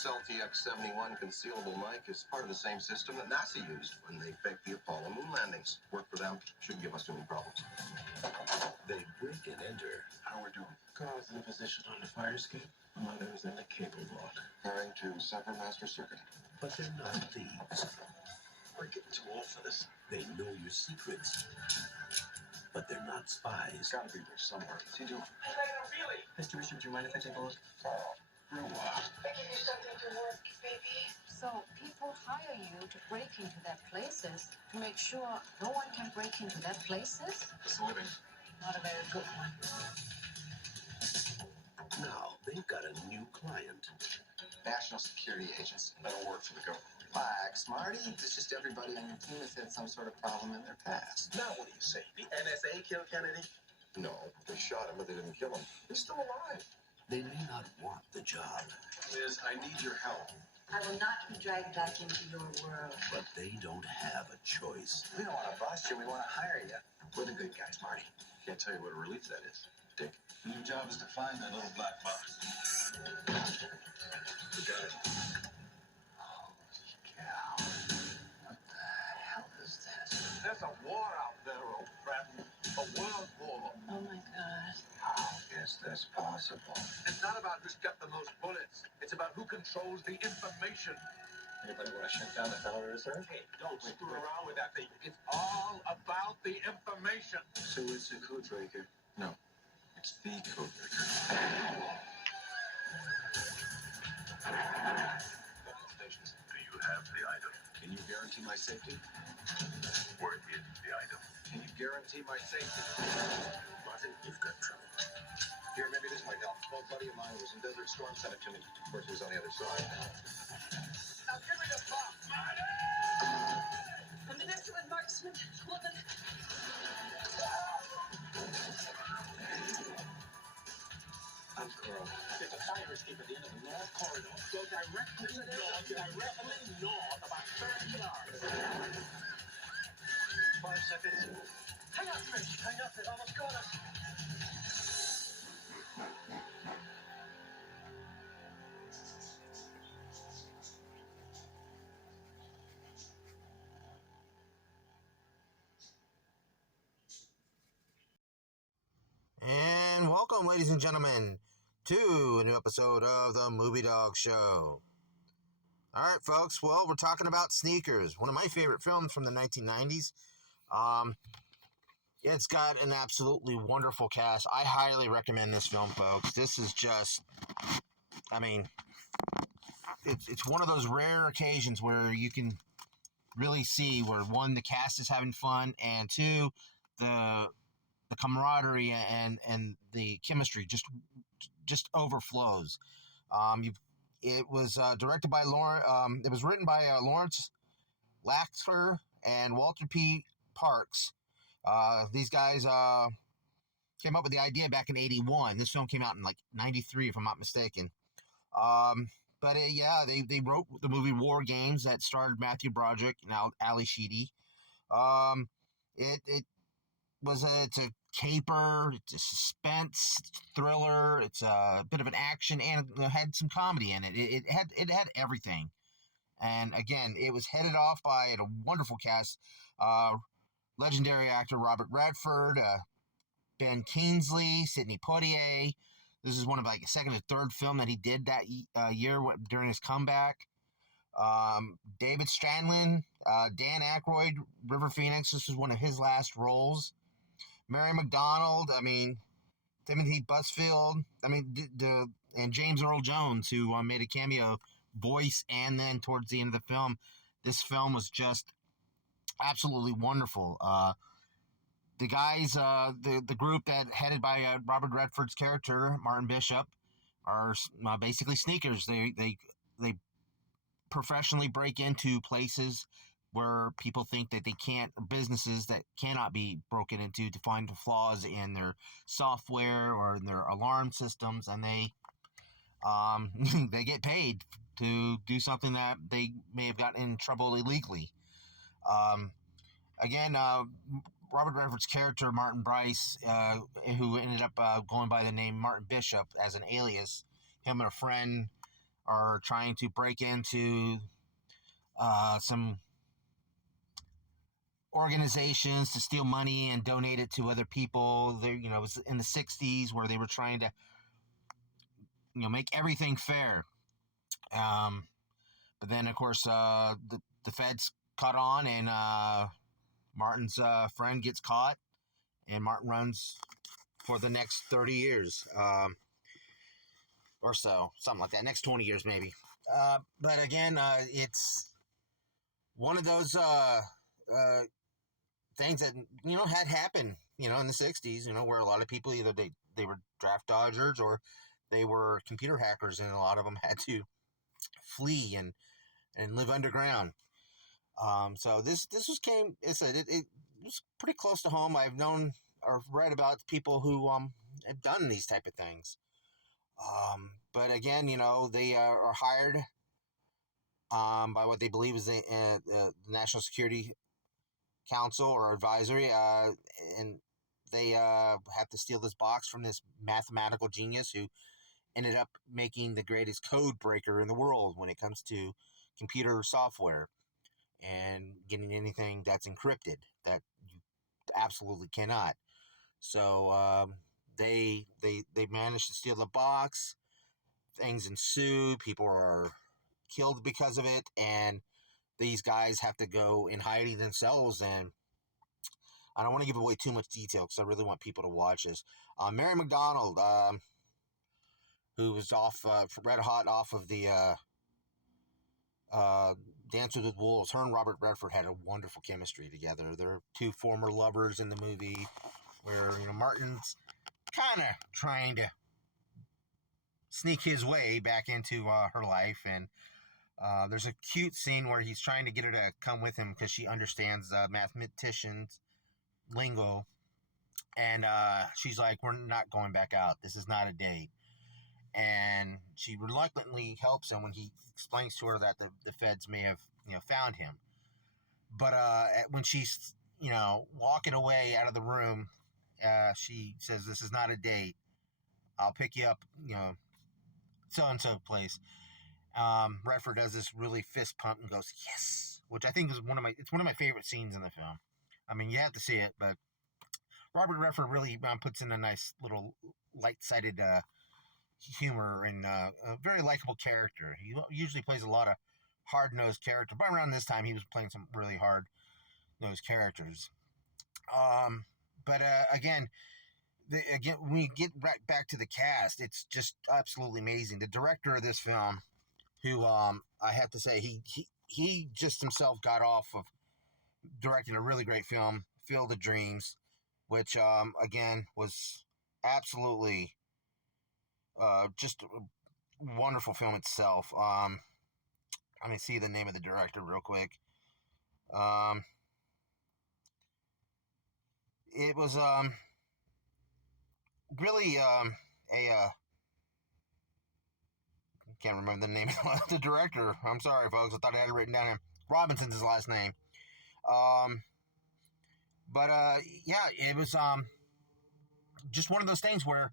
This Ep.59 concealable mic is part of the same system that NASA used when they faked the Apollo moon landings. Work for them. Shouldn't give us any problems. They break and enter. How we're doing? Car's in position on the fire escape. Mother's in the cable block. Preparing to sever master circuit. But they're not thieves. We're getting too old for this. They know your secrets. But they're not spies. It's gotta be there somewhere. What's he doing? Mr. Bishop, do you mind if I take a look? Real wild. I give you something to work, baby. So people hire you to break into their places to make sure no one can break into their places? It's a living. Not a very good one. Now they've got a new client. National security agents. That'll work for the government. Relax, Marty. It's just everybody on your team has had some sort of problem in their past. Now what do you say? The NSA killed Kennedy? No, they shot him, but they didn't kill him. He's still alive. They may not want the job, Liz, I need your help. I will not be dragged back into your world. but they don't have a choice. We don't want to bust you. We want to hire you. We're the good guys, Marty. Can't tell you what a relief that is, Dick. Your job is to find that little black box. You got it. Holy cow. What the hell is this? There's a war out there, old friend. A world war. Oh my God. How is this possible? It's not about who's got the most bullets. It's about who controls the information. Anybody want to shut down the Federal Reserve? Hey, don't screw around with that thing. It's all about the information. So it's a code breaker. No, it's the code breaker. Stations. Do you have the item? Can you guarantee my safety? Where is the item? Can you guarantee my safety? Martin, you've got trouble. Here, maybe this might help. An old buddy of mine was in Desert Storm, sent it to me. Of course, he was on the other side. Now give me the box, Marty! I'm an excellent marksman, woman. I'm Carl. There's a fire escape at the end of the north corridor. Go directly north, about 30 yards. 5 seconds. Hang on, Fish. Hang up. It almost got us. And welcome, ladies and gentlemen, to a new episode of the Movie Dawgs Show. Alright, folks, well, we're talking about Sneakers, one of my favorite films from the 1990s. It's got an absolutely wonderful cast. I highly recommend this film, folks. This is just, I mean, it's one of those rare occasions where you can really see where, one, the cast is having fun, and two, the camaraderie and the chemistry just overflows. It was directed by Lauren. It was written by Lawrence Laxer and Walter P. Parks. These guys came up with the idea back in '81. This film came out in like '93, if I'm not mistaken. But they wrote the movie War Games that starred Matthew Broderick and Ali Sheedy. It's a caper, it's a suspense thriller, it's a bit of an action, and it had some comedy in it. It had everything. And again, it was headed off by a wonderful cast. Legendary actor Robert Redford, Ben Kingsley, Sidney Poitier. This is one of like a second or third film that he did that year during his comeback. David Stradlin, Dan Aykroyd, River Phoenix. This was one of his last roles. Mary McDonald, Timothy Busfield, and James Earl Jones, who made a cameo voice, and then towards the end of the film, this film was just absolutely wonderful. The guys, the group that headed by Robert Redford's character, Martin Bishop, are basically sneakers. They professionally break into places where people think that they can't, businesses that cannot be broken into, to find flaws in their software or in their alarm systems, and they get paid to do something that they may have gotten in trouble illegally. Robert Redford's character, Martin Bryce, who ended up going by the name Martin Bishop as an alias, him and a friend are trying to break into some organizations to steal money and donate it to other people. There, it was in the '60s where they were trying to, make everything fair. But then, of course, the feds caught on, and Martin's friend gets caught, and Martin runs for the next 30 years or so, something like that. Next 20 years, maybe. But again, it's one of those things that had happened in the '60s, where a lot of people either they were draft dodgers or they were computer hackers, and a lot of them had to flee and live underground. So this it was pretty close to home. I've known or read about people who have done these type of things. But again, they are hired by what they believe is the National Security Council or Advisory, and they have to steal this box from this mathematical genius who ended up making the greatest code breaker in the world when it comes to computer software and getting anything that's encrypted that you absolutely cannot. So they managed to steal the box. Things ensue. People are killed because of it, and these guys have to go in hiding themselves. And I don't want to give away too much detail because I really want people to watch this. Mary McDonald, who was off red hot off of the Dances with Wolves. Her and Robert Redford had a wonderful chemistry together. They're two former lovers in the movie, where Martin's kind of trying to sneak his way back into her life, and there's a cute scene where he's trying to get her to come with him because she understands mathematicians lingo, and she's like, "We're not going back out. This is not a date." And she reluctantly helps him when he explains to her that the feds may have found him. But when she's walking away out of the room, she says, "This is not a date. I'll pick you up, so and so place." Redford does this really fist pump and goes, "Yes," which I think is one of my favorite scenes in the film. I mean, you have to see it, but Robert Redford really puts in a nice little light-sided humor and a very likable character. He usually plays a lot of hard-nosed character, but around this time he was playing some really hard-nosed characters. But again, when we get right back to the cast, it's just absolutely amazing. The director of this film, who I have to say, he just himself got off of directing a really great film, Field of Dreams, which again was absolutely just a wonderful film itself. Let me see the name of the director real quick. It was really a can't remember the name of the director. I'm sorry, folks. I thought I had it written down here. Robinson's his last name. But yeah, it was just one of those things where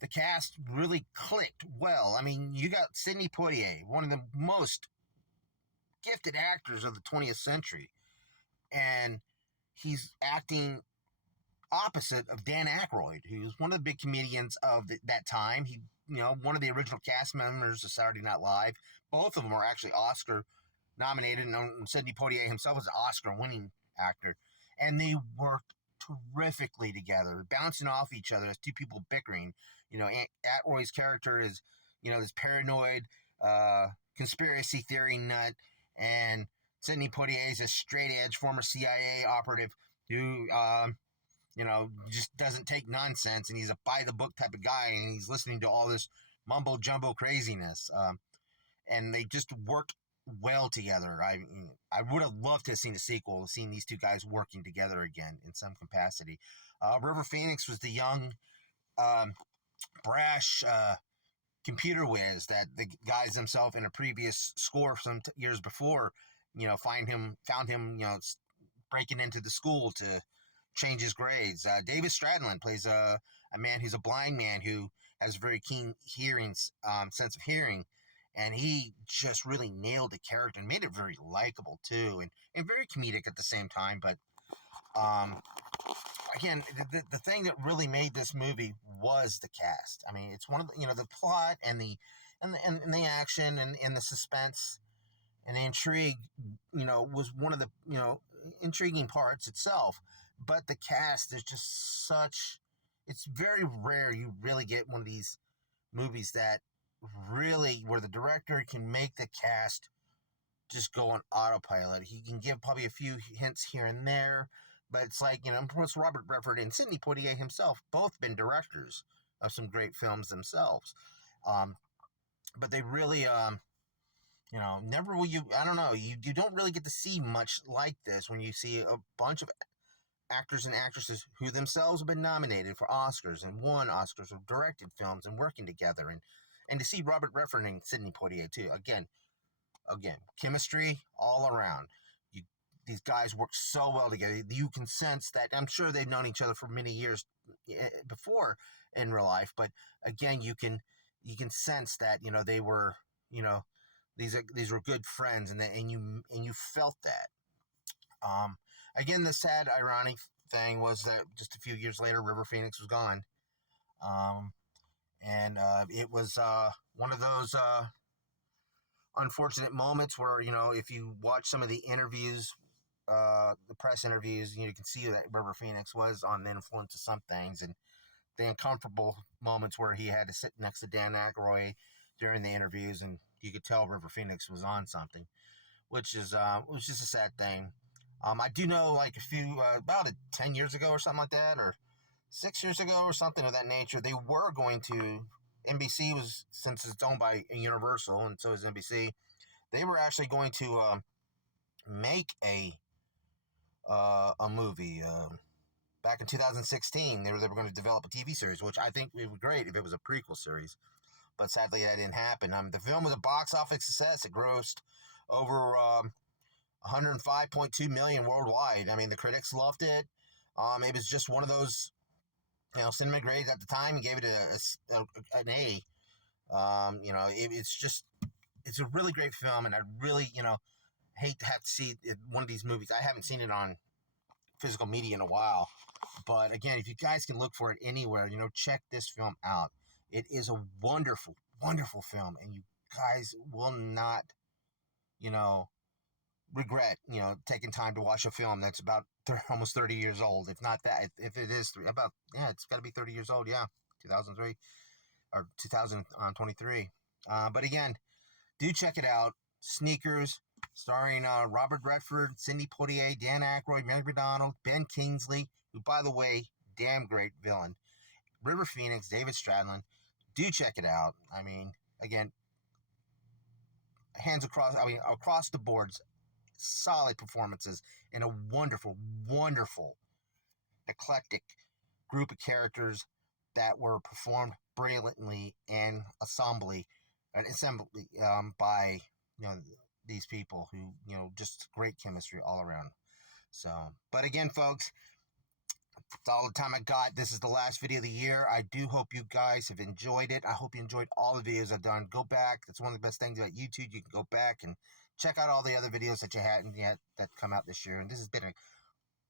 the cast really clicked well. I mean, you got Sidney Poitier, one of the most gifted actors of the 20th century, and he's acting opposite of Dan Aykroyd, who was one of the big comedians of that time. He, one of the original cast members of Saturday Night Live. Both of them are actually Oscar nominated, and Sidney Poitier himself was an Oscar-winning actor, and they worked terrifically together, bouncing off each other as two people bickering. Aykroyd's character is, this paranoid conspiracy theory nut, and Sidney Poitier is a straight-edge former CIA operative who just doesn't take nonsense, and he's a by-the-book type of guy, and he's listening to all this mumbo-jumbo craziness. And they just worked well together. I would have loved to have seen a sequel, seeing these two guys working together again in some capacity. River Phoenix was the young, brash computer whiz that the guys themselves in a previous score some years before, found him, breaking into the school to change his grades. David Stradlin plays a man who's a blind man who has a very keen sense of hearing, and he just really nailed the character and made it very likable too, and very comedic at the same time. But um, again, the thing that really made this movie was the cast. I mean, it's one of the, the plot and the action and the suspense and the intrigue, was one of the intriguing parts itself. But the cast is just such. It's very rare you really get one of these movies that really where the director can make the cast just go on autopilot. He can give probably a few hints here and there, but it's like, plus Robert Redford and Sidney Poitier himself both been directors of some great films themselves. Um, but they really, never will you, I don't know, you don't really get to see much like this when you see a bunch of actors and actresses who themselves have been nominated for Oscars and won Oscars or directed films and working together. And to see Robert Redford and Sidney Poitier too. Again, chemistry all around. You, these guys work so well together. You can sense that. I'm sure they've known each other for many years before in real life, but again, you can sense that they were these were good friends, and you felt that. Again, the sad, ironic thing was that just a few years later, River Phoenix was gone, and it was one of those unfortunate moments where if you watch some of the interviews, the press interviews, you can see that River Phoenix was on the influence of some things, and the uncomfortable moments where he had to sit next to Dan Aykroyd during the interviews, and you could tell River Phoenix was on something, which is was just a sad thing. I do know, like, a few about 10 years ago or something like that, or 6 years ago or something of that nature, they were going to. NBC was, since it's owned by Universal and so is NBC, they were actually going to make a movie back in 2016. They were going to develop a TV series, which I think would be great if it was a prequel series. But sadly, that didn't happen. The film was a box office success. It grossed over 105.2 million worldwide. I mean, the critics loved it. It was just one of those, cinema grades at the time. He gave it an A. It's a really great film, and I really, hate to have to see one of these movies. I haven't seen it on physical media in a while, but again, if you guys can look for it anywhere, check this film out. It is a wonderful, wonderful film, and you guys will not, regret, taking time to watch a film that's about almost 30 years old. If not that, if it is it's got to be 30 years old. Yeah, 2003 or 2023. But again, do check it out. Sneakers, starring Robert Redford, Sidney Poitier, Dan Aykroyd, Mary McDonald, Ben Kingsley, who, by the way, damn great villain. River Phoenix, David Stradlin. Do check it out. I mean, again, across the boards, solid performances and a wonderful, wonderful, eclectic group of characters that were performed brilliantly and assembly by these people who just great chemistry all around. So, but again, folks, that's all the time I got. This is the last video of the year. I do hope you guys have enjoyed it. I hope you enjoyed all the videos I've done. Go back. That's one of the best things about YouTube. You can go back and check out all the other videos that you hadn't yet that come out this year. And this has been an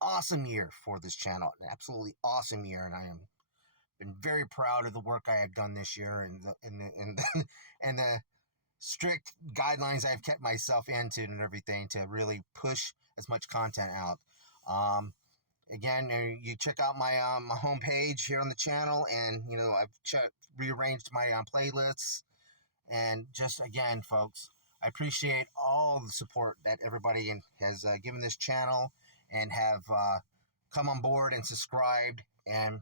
awesome year for this channel. An absolutely awesome year. And I am been very proud of the work I have done this year and the strict guidelines I've kept myself into and everything to really push as much content out. Again, you check out my my homepage here on the channel, and I've rearranged my playlists. And just again, folks, I appreciate all the support that everybody has given this channel and have come on board and subscribed, and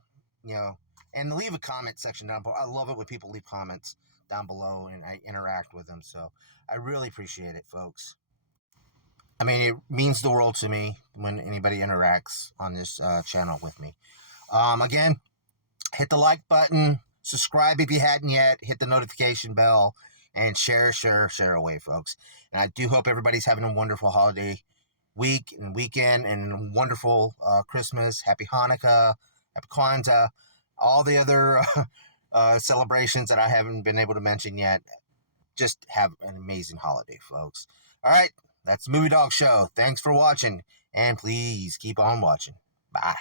and leave a comment section down below. I love it when people leave comments down below and I interact with them. So I really appreciate it, folks. I mean, it means the world to me when anybody interacts on this channel with me. Again, hit the like button, subscribe if you hadn't yet, hit the notification bell, and share away, folks. And I do hope everybody's having a wonderful holiday week and weekend, and a wonderful Christmas, Happy Hanukkah, Happy Kwanzaa, all the other celebrations that I haven't been able to mention yet. just have an amazing holiday, folks. All right, that's the Movie Dog Show. Thanks for watching, and please keep on watching. Bye.